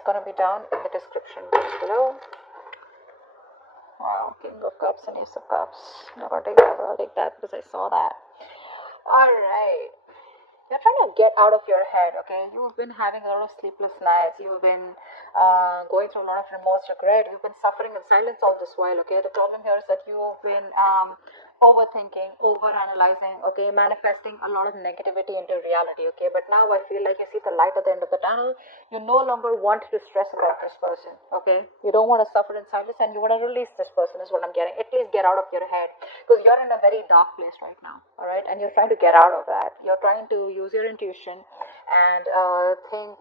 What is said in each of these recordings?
is going to be down in the description box below. Wow, King of Cups and Ace of Cups. I'm not going to take that, but I'll take that because I saw that. Alright. You're trying to get out of your head, okay? You've been having a lot of sleepless nights. You've been going through a lot of remorse, regret. You've been suffering in silence all this while, okay? The problem here is that you've been overthinking, overanalyzing, okay? Manifesting a lot of negativity into reality, okay? But now I feel like you see the light at the end of the tunnel. You no longer want to stress about this person, okay? You don't want to suffer in silence and you want to release this person is what I'm getting. At least get out of your head because you're in a very dark place right now, all right? And you're trying to get out of that. You're trying to use your intuition and think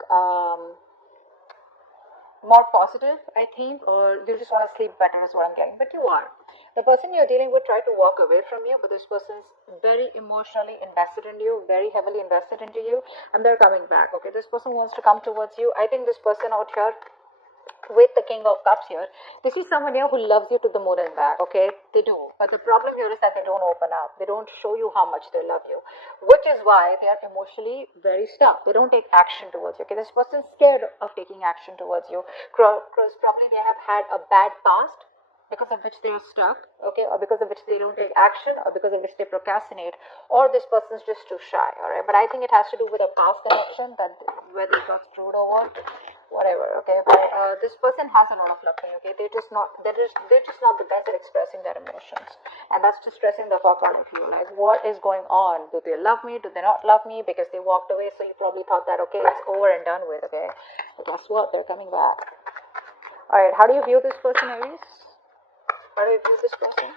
more positive, I think, or you just want to sleep better is what I'm getting. But you are. The person you're dealing with tried to walk away from you, but this person's very emotionally invested in you, very heavily invested into you, and they're coming back, okay? This person wants to come towards you. I think this person out here with the King of Cups here, this is someone here who loves you to the moon and back, okay? They do. But the problem here is that they don't open up. They don't show you how much they love you, which is why they are emotionally very stuck. They don't take action towards you, okay? This person's scared of taking action towards you because probably they have had a bad past because of which they are stuck, okay, or because of which they don't take action, or because of which they procrastinate, or this person's just too shy, all right? But I think it has to do with a past connection, that whether they got screwed or what, whatever, okay? But this person has a lot of love for you, okay? They're just not the best at expressing their emotions, and that's just stressing the fuck out of you. Like, what is going on? Do they love me? Do they not love me? Because they walked away, so you probably thought that, okay, it's over and done with, okay? But guess what? They're coming back. All right, how do you view this person, Aries? How do you view this person?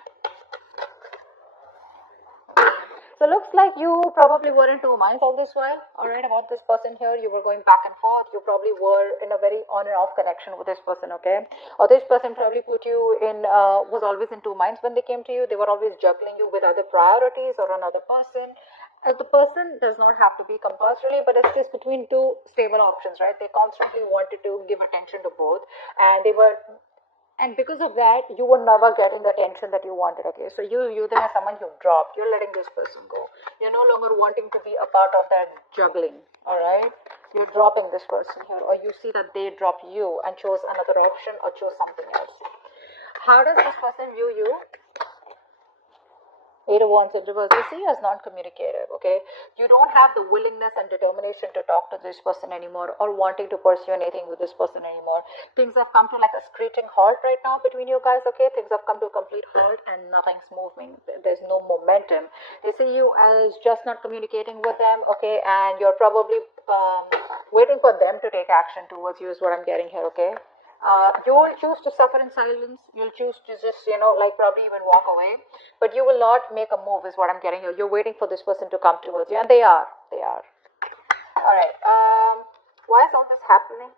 So looks like you probably were in two minds all this while, alright, about this person here. You were going back and forth. You probably were in a very on and off connection with this person, okay? Or this person probably put you in, was always in two minds when they came to you. They were always juggling you with other priorities or another person. The person does not have to be compulsorily, but it's just between two stable options, right? They constantly wanted to give attention to both, and because of that, you were never getting the attention that you wanted, okay? So you them as someone you've dropped. You're letting this person go. You're no longer wanting to be a part of that juggling, all right? You're dropping this person here, or you see that they dropped you and chose another option or chose something else. How does this person view you? Eight of Wands in reverse. They see you as non-communicative, okay? You don't have the willingness and determination to talk to this person anymore or wanting to pursue anything with this person anymore. Things have come to like a screeching halt right now between you guys, okay? Things have come to a complete halt and nothing's moving. There's no momentum. They see you as just not communicating with them, okay? And you're probably waiting for them to take action towards you is what I'm getting here, okay? You will choose to suffer in silence. You'll choose to just, like probably even walk away. But you will not make a move is what I'm getting here. You're waiting for this person to come towards you. And they are. Alright. Why is all this happening?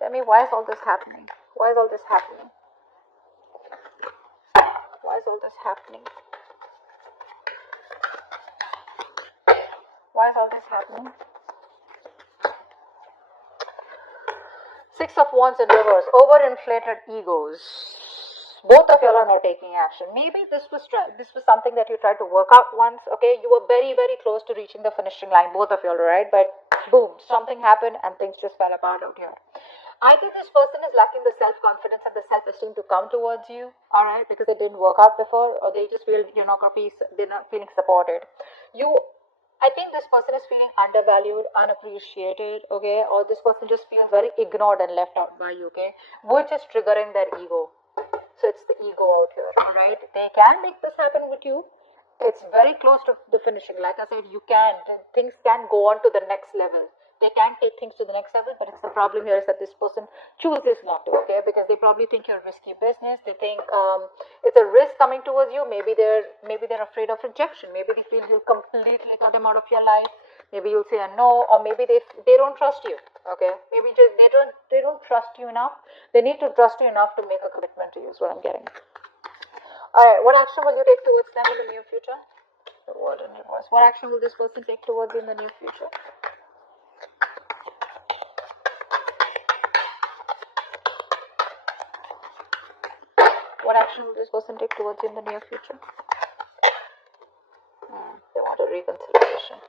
Tell me, why is all this happening? Why is all this happening? Why is all this happening? Why is all this happening? Six of Wands in reverse. Overinflated egos. Both of y'all are not taking action. Maybe this was something that you tried to work out once, okay? You were very, very close to reaching the finishing line, both of y'all, right? But boom, something happened and things just fell apart out here. I think this person is lacking the self-confidence and the self-esteem to come towards you, alright? Because it didn't work out before, or they just feel they're not feeling supported. I think this person is feeling undervalued, unappreciated, okay? Or this person just feels very ignored and left out by you, okay? Which is triggering their ego. So it's the ego out here, alright? They can make this happen with you. It's very close to the finishing. Like I said, things can go on to the next level. They can take things to the next level, but it's the problem here is that this person chooses not to, okay? Because they probably think you're a risky business. They think it's a risk coming towards you. Maybe they're afraid of rejection. Maybe they feel you'll completely cut them out of your life. Maybe you'll say a no, or maybe they don't trust you, okay? Maybe just they don't trust you enough. They need to trust you enough to make a commitment to you is what I'm getting. Alright, what action will you take towards them in the near future? The World in reverse. What action will this person take towards you in the near future? What action will this person take towards you in the near future? They want a reconciliation.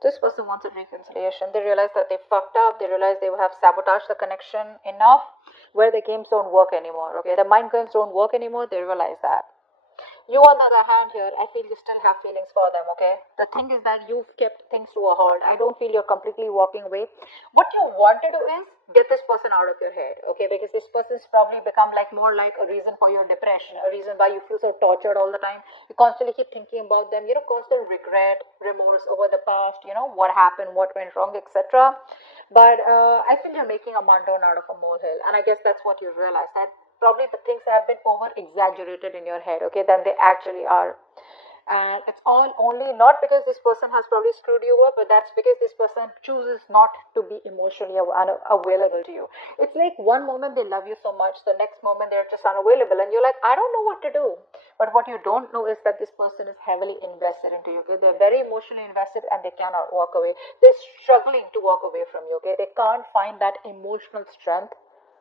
So this person wants a reconciliation. They realize that they fucked up. They realize they have sabotaged the connection enough where the games don't work anymore. Okay, the mind games don't work anymore. They realize that. You, on the other hand, here, I feel you still have feelings for them, okay? The thing is that you've kept things to a halt. I don't feel you're completely walking away. What you want to do is get this person out of your head, okay? Because this person's probably become like more like a reason for your depression, a reason why you feel so tortured all the time. You constantly keep thinking about them, constant regret, remorse over the past, what happened, what went wrong, etc. But I feel you're making a mountain out of a molehill, and I guess that's what you realize, that probably the things have been over exaggerated in your head, okay, than they actually are. And it's all only not because this person has probably screwed you up, but that's because this person chooses not to be emotionally available to you. It's like one moment they love you so much, the next moment they're just unavailable, and you're like, I don't know what to do. But what you don't know is that this person is heavily invested into you, okay? They're very emotionally invested and they cannot walk away. They're struggling to walk away from you, okay? They can't find that emotional strength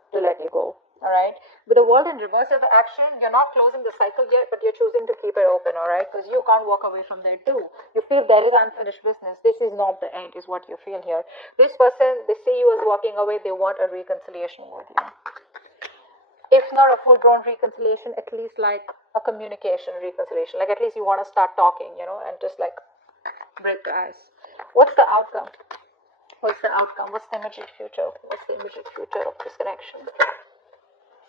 to let you go. All right. With the world in reverse of action, you're not closing the cycle yet, but you're choosing to keep it open. All right, because you can't walk away from there too. You feel there is unfinished business. This is not the end, is what you feel here. This person, they see you as walking away. They want a reconciliation with you. If not a full-blown reconciliation, at least like a communication reconciliation. Like at least you want to start talking, and just like break the ice. What's the outcome? What's the outcome? What's the immediate future? What's the immediate future of this connection?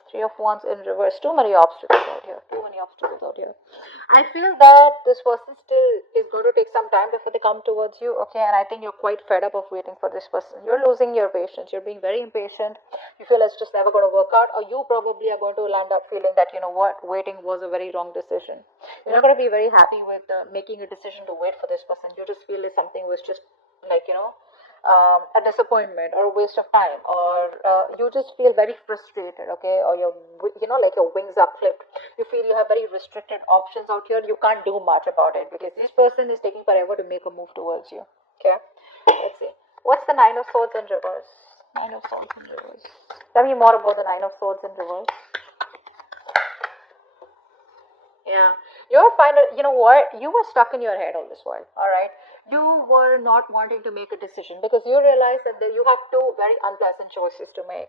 Three of Wands in reverse. Too many obstacles out here. Too many obstacles out here. I feel that this person still is going to take some time before they come towards you, okay? And I think you're quite fed up of waiting for this person. You're losing your patience. You're being very impatient. You feel it's just never going to work out, or you probably are going to land up feeling that, waiting was a very wrong decision. You're not going to be very happy with making a decision to wait for this person. You just feel that something was just like, a disappointment or a waste of time, or you just feel very frustrated, okay, or like your wings are clipped. You feel you have very restricted options out here. You can't do much about it because this person is taking forever to make a move towards you. Okay, let's see, what's the Nine of Swords in reverse? Nine of Swords in reverse. Tell me more about the Nine of Swords in reverse. Yeah, you're fine. You know what? You were stuck in your head all this while. All right, you were not wanting to make a decision because you realize that you have two very unpleasant choices to make.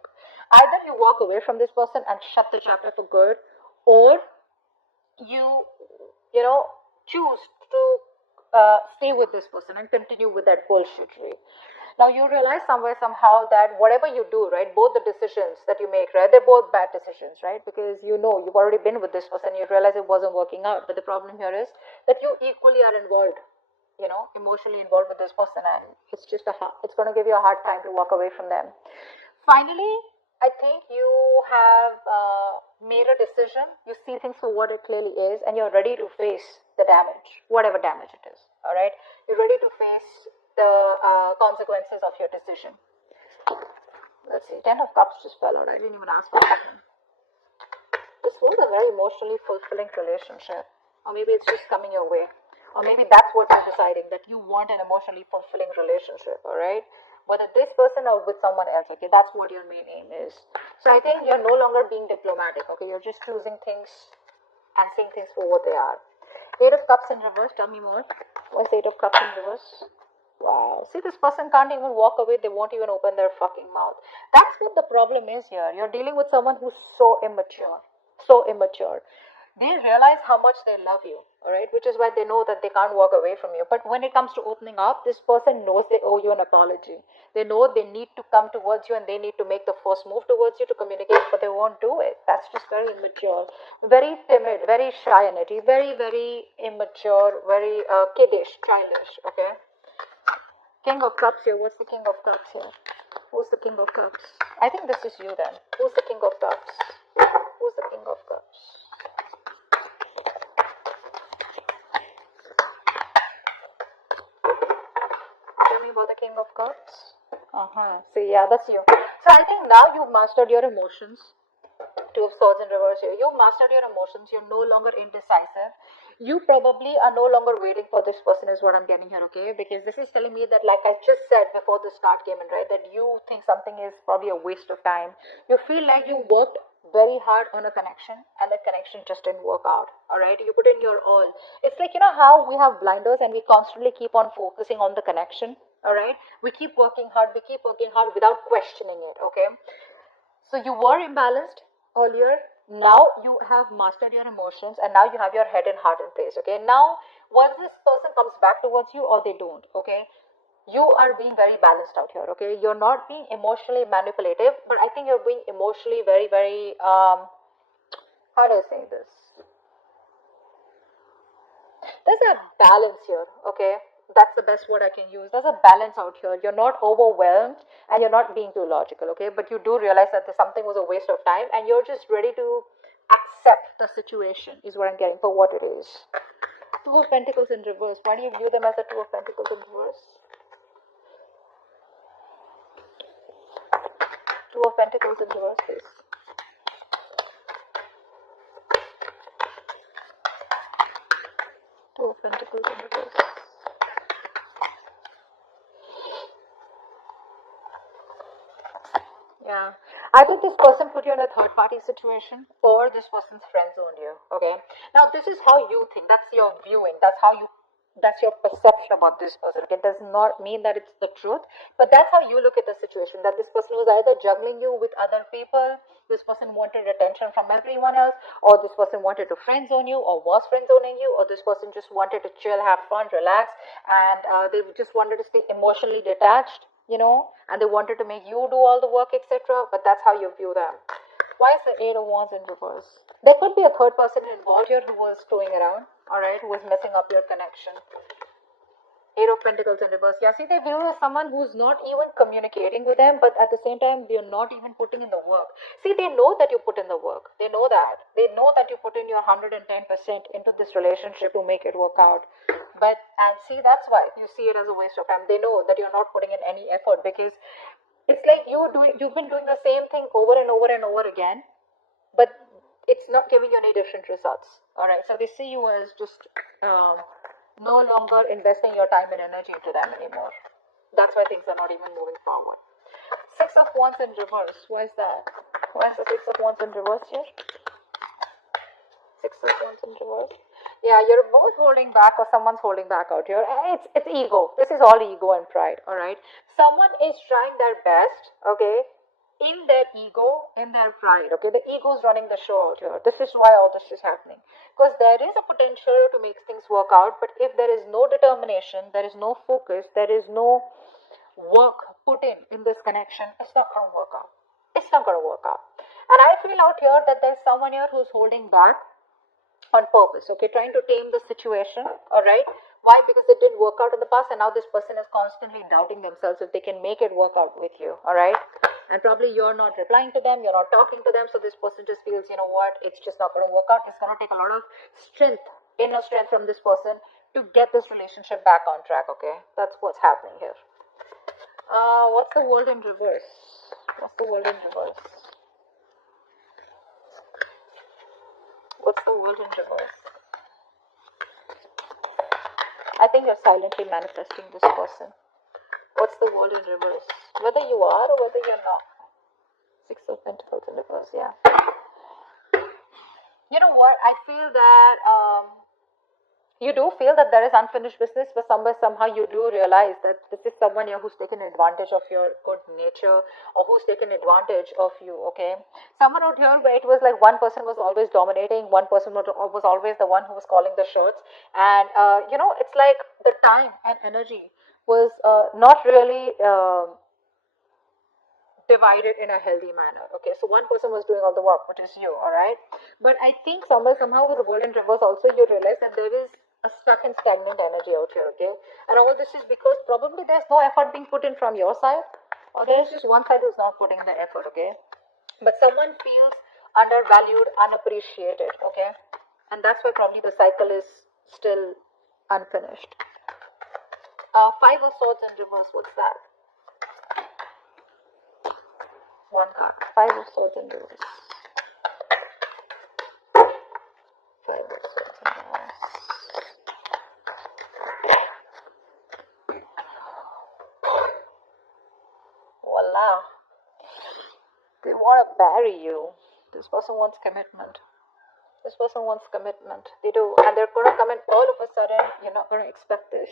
Either you walk away from this person and shut the chapter for good, or you, choose to stay with this person and continue with that bullshittery. Now you realize somewhere somehow that whatever you do, right, both the decisions that you make, right, they're both bad decisions, right? Because you've already been with this person, you realize it wasn't working out. But the problem here is that you equally are involved, emotionally involved with this person, and it's going to give you a hard time to walk away from them. Finally, I think you have made a decision. You see things for what it clearly is, and you're ready to face the damage, whatever damage it is. All right, you're ready to face the consequences of your decision. Let's see, Ten of Cups just fell out. I didn't even ask for that one. This was a very emotionally fulfilling relationship, or maybe it's just coming your way, or maybe that's what you're deciding, that you want an emotionally fulfilling relationship. All right, whether this person or with someone else, okay, that's what your main aim is. So I think you're no longer being diplomatic, okay, you're just choosing things and seeing things for what they are. Eight of Cups in reverse. Tell me more. What's Eight of Cups in reverse? Wow. See, this person can't even walk away. They won't even open their fucking mouth. That's what the problem is here. You're dealing with someone who's so immature. So immature. They realize how much they love you, all right? Which is why they know that they can't walk away from you. But when it comes to opening up, this person knows they owe you an apology. They know they need to come towards you and they need to make the first move towards you to communicate, but they won't do it. That's just very immature. Very timid, very shy energy, very, very immature, very kiddish, childish, okay? King of Cups here. What's the King of Cups here? Who's the King of Cups? I think this is you then. Who's the King of Cups? Who's the King of Cups? Tell me about the King of Cups. See, yeah, that's you. So I think now you've mastered your emotions. Two of Swords in reverse here. You've mastered your emotions. You're no longer indecisive. You probably are no longer waiting for this person is what I'm getting here, okay? Because this is telling me that, like I just said before the start came in, right, that you think something is probably a waste of time. You feel like you worked very hard on a connection and that connection just didn't work out. All right, you put in your all. It's like, you know how we have blinders and we constantly keep on focusing on the connection. All right, we keep working hard, without questioning it. Okay, so you were imbalanced earlier. Now you have mastered your emotions and now you have your head and heart in place. Okay, now once this person comes back towards you or they don't, okay, you are being very balanced out here. Okay, you're not being emotionally manipulative, but I think you're being emotionally very, very how do I say this, there's a balance here. Okay, that's the best word I can use. There's a balance out here. You're not overwhelmed and you're not being too logical. Okay, but you do realize that something was a waste of time and you're just ready to accept the situation, is what I'm getting, for what it is. Two of Pentacles in reverse. Why do you view them as a Two of Pentacles in reverse? Two of Pentacles in reverse, please. Two of Pentacles in reverse. Yeah. I think this person put you in a third party situation or this person's friend zoned you. Okay. Now this is how you think. That's your viewing. That's your perception about this person. Okay? It does not mean that it's the truth, but that's how you look at the situation. That this person was either juggling you with other people, this person wanted attention from everyone else, or this person wanted to friend zone you, or was friend zoning you, or this person just wanted to chill, have fun, relax, and they just wanted to stay emotionally detached, and they wanted to make you do all the work, etc. But that's how you view them. Why is the Eight of Wands in reverse? There could be a third person involved here who was screwing around, alright, who was messing up your connection. Eight of Pentacles in reverse. Yeah, see, they view you as someone who's not even communicating with them, but at the same time, they're not even putting in the work. See, they know that you put in the work. They know that. They know that you put in your 110% into this relationship to make it work out. And see, that's why you see it as a waste of time. They know that you're not putting in any effort because it's like you've been doing the same thing over and over and over again, but it's not giving you any different results. All right, so they see you as just no longer investing your time and energy into them anymore. That's why things are not even moving forward. Six of Wands in reverse. Why is that? Why is the Six of Wands in reverse here? Six of Wands in reverse. Yeah, you're both holding back or someone's holding back out here. It's ego. This is all ego and pride, all right? Someone is trying their best, okay, in their ego, in their pride, okay? The ego is running the show out here. This is why all this is happening. Because there is a potential to make things work out, but if there is no determination, there is no focus, there is no work put in this connection, it's not going to work out. It's not going to work out. And I feel out here that there's someone here who's holding back on purpose, okay, trying to tame the situation, all right? Why? Because it didn't work out in the past and now this person is constantly doubting themselves if they can make it work out with you, all right? And probably you're not replying to them, you're not talking to them, so this person just feels, you know what, it's just not going to work out. It's going to take a lot of strength, inner strength from this person to get this relationship back on track, okay? That's what's happening here. What's the World in reverse? What's the World in reverse? What's the World in reverse? I think you're silently manifesting this person. What's the World in reverse? Whether you are or whether you're not. Six of Pentacles in reverse, yeah. You know what? I feel that you do feel that there is unfinished business, but somehow you do realize that this is someone here who's taken advantage of your good nature or who's taken advantage of you, okay? Someone out here where it was like one person was always dominating, one person was always the one who was calling the shots, and it's like the time and energy was not really divided in a healthy manner. Okay, so one person was doing all the work, which is you, all right? But I think somehow with the World in reverse also you realize that there is a stuck and stagnant energy out here, okay? And all this is because probably there's no effort being put in from your side, or there's just one side who's not putting the effort, okay? But someone feels undervalued, unappreciated, okay? And that's why probably the cycle is still unfinished. Five of Swords in reverse, what's that? One card. Five of Swords in reverse. Five of Swords in reverse. Voila. They want to bury you. This person wants commitment. This person wants commitment. They do. And they're going to come in all of a sudden. You're not going to expect this.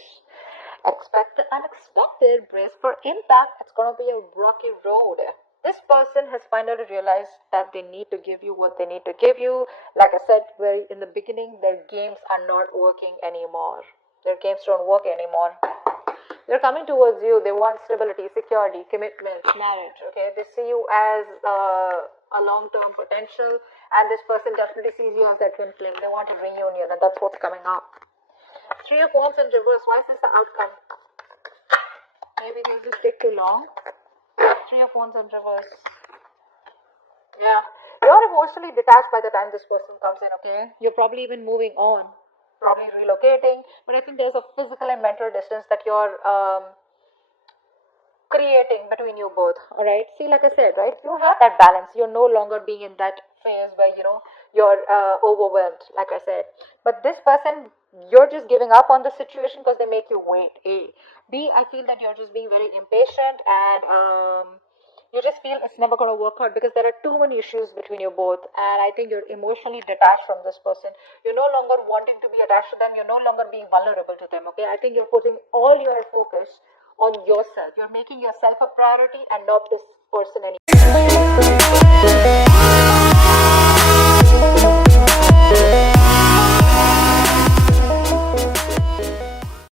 Expect the unexpected. Brace for impact. It's going to be a rocky road. This person has finally realized that they need to give you what they need to give you. Like I said very in the beginning, their games are not working anymore. Their games don't work anymore. They're coming towards you. They want stability, security, commitment, marriage. Okay, they see you as a long-term potential, and this person definitely sees you as that twin flame. They want a reunion, and that's what's coming up. Three of Wands in reverse. Why is this the outcome? Maybe they'll just take too long. Three of Wands in reverse. Yeah, you're emotionally detached by the time this person comes in. Okay, you're probably even moving on. Probably relocating, but I think there's a physical and mental distance that you're creating between you both. All right, see, like I said, right, you have that balance. You're no longer being in that phase where you're overwhelmed, like I said. But this person, you're just giving up on the situation because they make you wait. A, B, I feel that you're just being very impatient, and you just feel it's never going to work out because there are too many issues between you both, and I think you're emotionally detached from this person. You're no longer wanting to be attached to them. You're no longer being vulnerable to them. Okay, I think you're putting all your focus on yourself. You're making yourself a priority and not this person anymore.